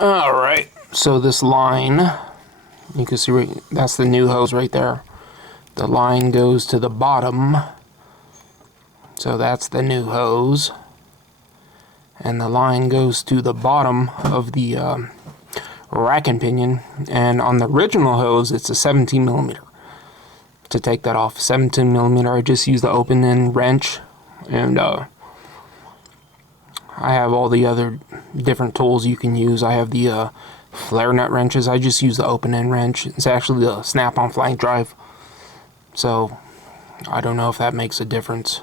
Alright, so this line, you can see that's the new hose right there. The line goes to the bottom, so that's the new hose. And the line goes to the bottom of the rack and pinion. And on the original hose, it's a 17 millimeter. To take that off, 17 millimeter, I just use the open end wrench, and I have all the other different tools you can use. I have the flare nut wrenches. I just use the open end wrench. It's actually the snap-on flank drive, so I don't know if that makes a difference.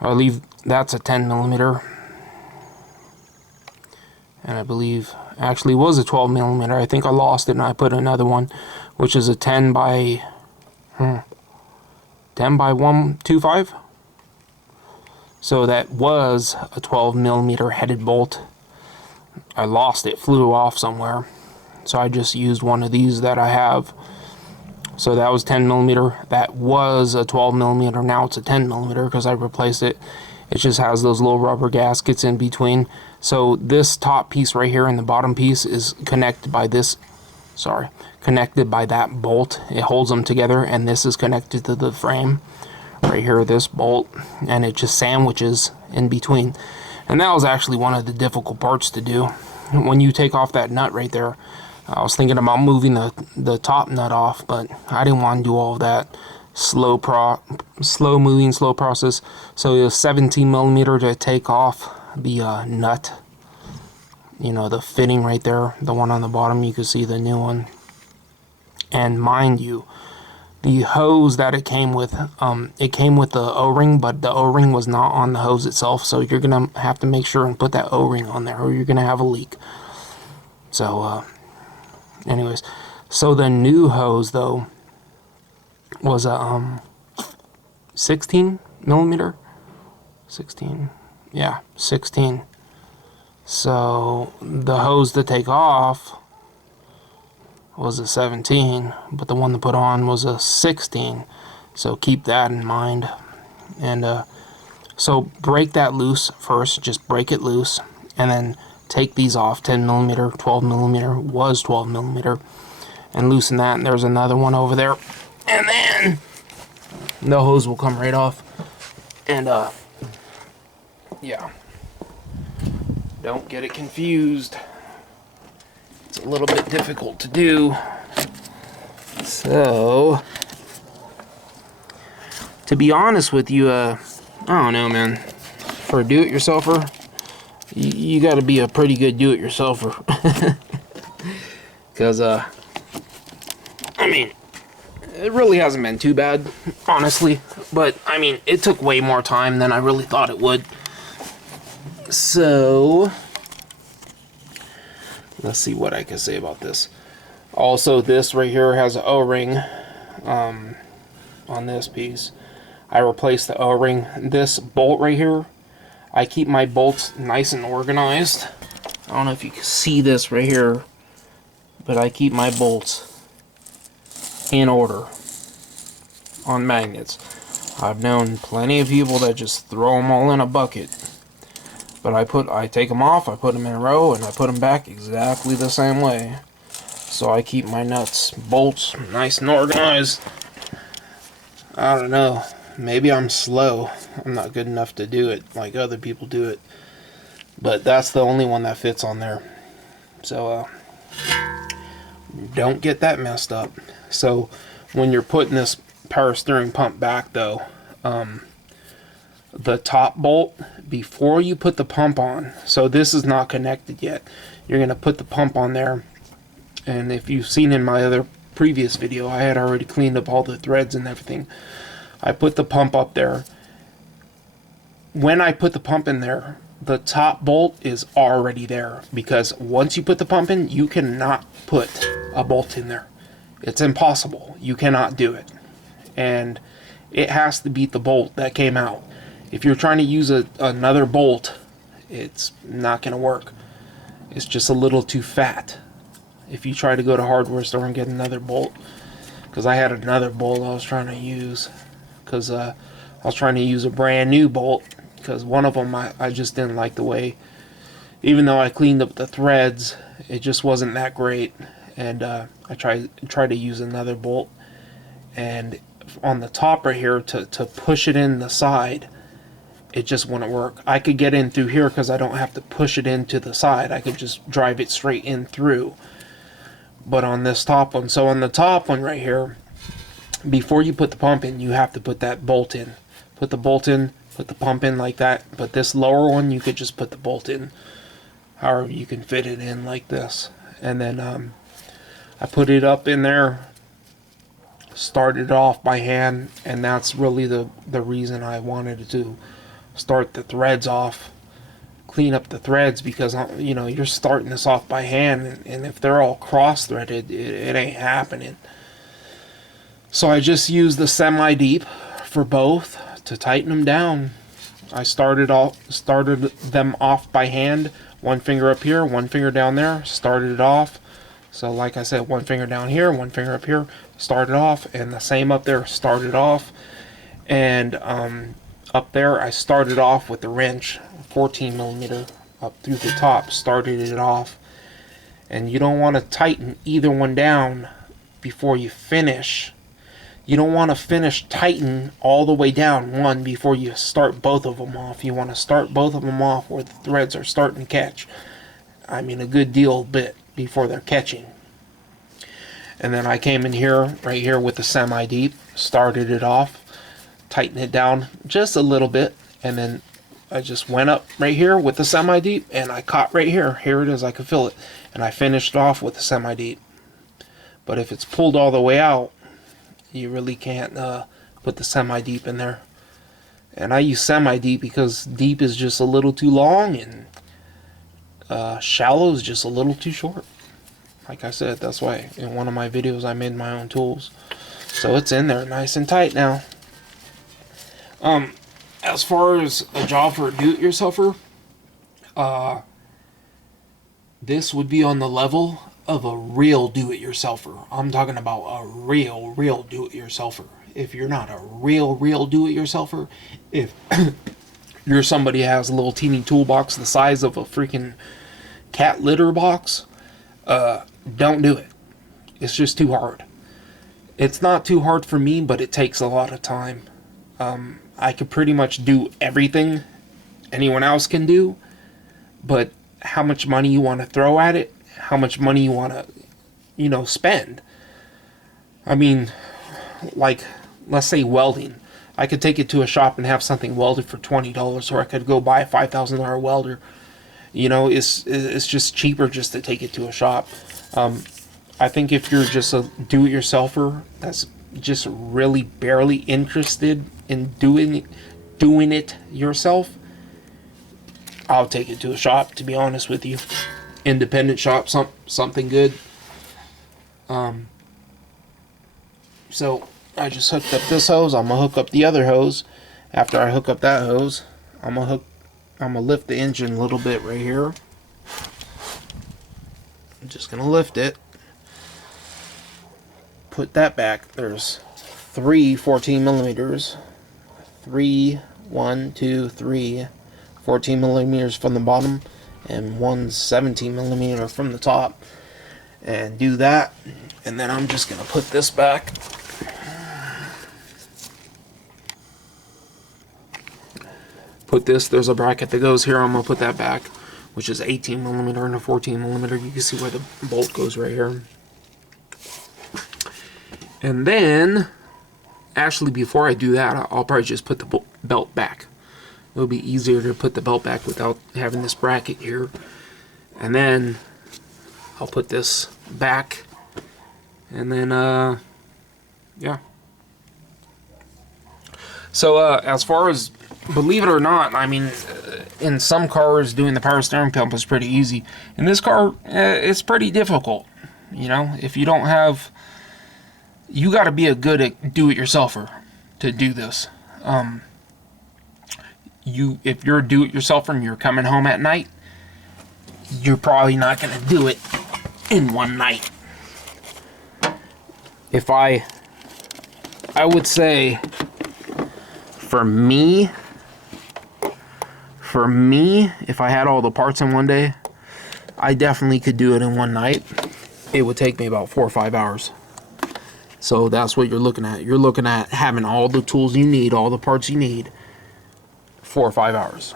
I believe that's a 10 millimeter, and I believe actually was a 12 millimeter. I think I lost it and I put another one, which is a 10 by 125. So that was a 12 millimeter headed bolt. I lost it, flew off somewhere. So I just used one of these that I have. So that was 10 millimeter. That was a 12 millimeter. Now it's a 10 millimeter because I replaced it. It just has those little rubber gaskets in between. So this top piece right here and the bottom piece is connected by this, connected by that bolt. It holds them together, and this is connected to the frame right here, this bolt, and it just sandwiches in between. And that was actually one of the difficult parts to do. When you take off that nut right there, I was thinking about moving the top nut off, but I didn't want to do all of that slow process. So it was 17 millimeter to take off the nut, you know, the fitting right there, the one on the bottom. You can see the new one. And mind you, the hose that it came with the O-ring, but the O-ring was not on the hose itself, so you're gonna have to make sure and put that O-ring on there, or you're gonna have a leak. So anyways, so the new hose though was a 16 millimeter, 16, yeah, 16. So the hose to take off was a 17, but the one to put on was a 16. So keep that in mind. And so break that loose first, just break it loose, and then take these off. 10 millimeter, 12 millimeter, was 12 millimeter, and loosen that. And there's another one over there, and then the hose will come right off. And yeah, don't get it confused. It's a little bit difficult to do. So to be honest with you, I don't know, man, for a do-it-yourselfer, you got to be a pretty good do-it-yourselfer. Because I mean, it really hasn't been too bad, honestly, but I mean, it took way more time than I really thought it would. So let's see what I can say about this. Also, this right here has an O-ring on this piece. I replaced the O-ring. This bolt right here, I keep my bolts nice and organized. I don't know if you can see this right here, but I keep my bolts in order on magnets. I've known plenty of people that just throw them all in a bucket. But I take them off, I put them in a row, and I put them back exactly the same way. So I keep my nuts, bolts, nice and organized. I don't know. Maybe I'm slow. I'm not good enough to do it like other people do it. But that's the only one that fits on there. So, don't get that messed up. So, when you're putting this power steering pump back, though, the top bolt, before you put the pump on, so this is not connected yet, you're going to put the pump on there, and if you've seen in my other previous video, I had already cleaned up all the threads and everything. I put the pump up there. When I put the pump in there, the top bolt is already there, because once you put the pump in, you cannot put a bolt in there. It's impossible. You cannot do it, and it has to beat the bolt that came out. If you're trying to use another bolt, it's not going to work. It's just a little too fat. If you try to go to hardware store and get another bolt, because I had another bolt I was trying to use, because I was trying to use a brand new bolt, because one of them I just didn't like the way even though I cleaned up the threads, it just wasn't that great. And I tried to use another bolt, and on the top right here to push it in the side, it just wouldn't work. I could get in through here because I don't have to push it into the side. I could just drive it straight in through. But on this top one, so on the top one right here, before you put the pump in, you have to put that bolt in. Put the bolt in, put the pump in like that. But this lower one, you could just put the bolt in. However you can fit it in like this. And then I put it up in there, started off by hand, and that's really the reason I wanted to start the threads off, clean up the threads, because you know, you're starting this off by hand, and if they're all cross-threaded, it ain't happening. So I just used the semi-deep for both to tighten them down. I started them off by hand, one finger up here, one finger down there, started it off. So like I said, one finger down here, one finger up here, started off, and the same up there, started off. And up there I started off with the wrench, 14mm up through the top, started it off. And you don't want to tighten either one down before you finish. You don't want to finish tighten all the way down one before you start both of them off. You want to start both of them off where the threads are starting to catch. I mean, a good deal bit before they're catching. And then I came in here, right here with the semi-deep, started it off, tightened it down just a little bit, and then I just went up right here with the semi-deep, and I caught right here. Here it is, I could feel it. And I finished off with the semi-deep. But if it's pulled all the way out, you really can't put the semi-deep in there. And I use semi-deep because deep is just a little too long, and shallow is just a little too short. Like I said, that's why in one of my videos I made my own tools. So it's in there nice and tight now. As far as a job for a do-it-yourselfer, this would be on the level of a real do-it-yourselfer. I'm talking about a real do-it-yourselfer. If you're not a real do-it-yourselfer, if you're somebody who has a little teeny toolbox the size of a freaking cat litter box, don't do it. It's just too hard. It's not too hard for me, but it takes a lot of time. I could pretty much do everything anyone else can do, but how much money you want to throw at it, how much money you want to, you know, spend. I mean, like, let's say welding. I could take it to a shop and have something welded for $20, or I could go buy a $5,000 welder. You know, it's just cheaper just to take it to a shop. I think if you're just a do-it-yourselfer that's just really barely interested in doing it yourself, I'll take it to a shop, to be honest with you. Independent shop, something good. So I just hooked up this hose. I'm gonna hook up the other hose. After I hook up that hose, I'm gonna lift the engine a little bit right here. I'm just gonna lift it. Put that back. There's 3 14mm. 1, 2, 3 14mm from the bottom, and 1 17mm from the top. And do that. And then I'm just gonna put this back. Put this, there's a bracket that goes here. I'm gonna put that back, which is 18mm and a 14mm. You can see where the bolt goes right here. And then, actually, before I do that, I'll probably just put the belt back. It'll be easier to put the belt back without having this bracket here. And then I'll put this back, and then yeah. So as far as, believe it or not, I mean, in some cars doing the power steering pump is pretty easy. In this car, it's pretty difficult. You know, if you don't have, you got to be a good do-it-yourselfer to do this. If you're a do-it-yourselfer and you're coming home at night, you're probably not going to do it in one night. If I would say, for me, For me, if I had all the parts in one day, I definitely could do it in one night. It would take me about 4 or 5 hours. So that's what you're looking at. You're looking at having all the tools you need, all the parts you need, 4 or 5 hours.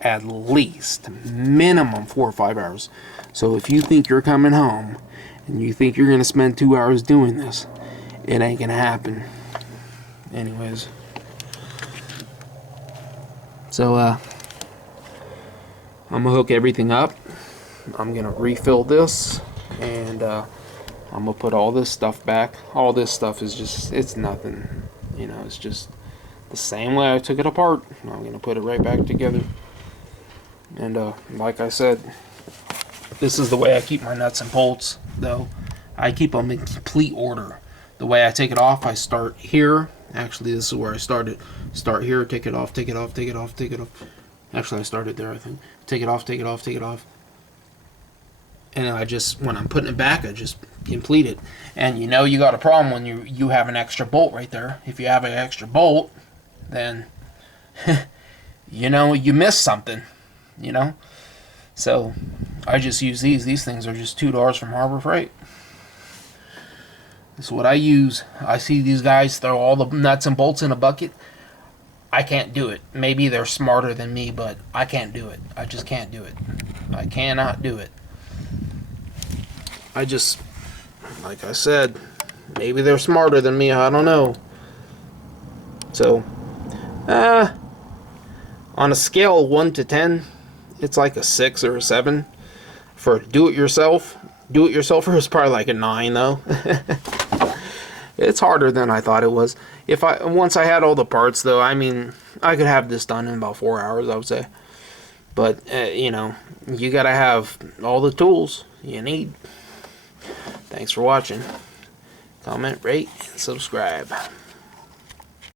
At least, minimum 4 or 5 hours. So if you think you're coming home and you think you're going to spend 2 hours doing this, it ain't going to happen. Anyways. So, I'm going to hook everything up. I'm going to refill this. And, I'm going to put all this stuff back. All this stuff is just, it's nothing. You know, it's just the same way I took it apart. I'm going to put it right back together. And, like I said, this is the way I keep my nuts and bolts, though. I keep them in complete order. The way I take it off, I start here. Actually, this is where I started. Start here, take it off, take it off, take it off, take it off. Actually, I started there, I think. Take it off, take it off, take it off. And I just, when I'm putting it back, I just complete it. And you know you got a problem when you have an extra bolt right there. If you have an extra bolt, then, you know, you missed something, you know. So, I just use these. These things are just $2 from Harbor Freight. That's what I use. I see these guys throw all the nuts and bolts in a bucket. I can't do it. Maybe they're smarter than me, but I can't do it. I just can't do it. I cannot do it. I just, like I said, maybe they're smarter than me. I don't know. So, on a scale of 1 to 10, it's like a 6 or a 7. For do-it-yourselfer is probably like a 9, though. It's harder than I thought it was. Once I had all the parts, though, I mean, I could have this done in about 4 hours, I would say. But, you know, you gotta have all the tools you need. Thanks for watching. Comment, rate, and subscribe.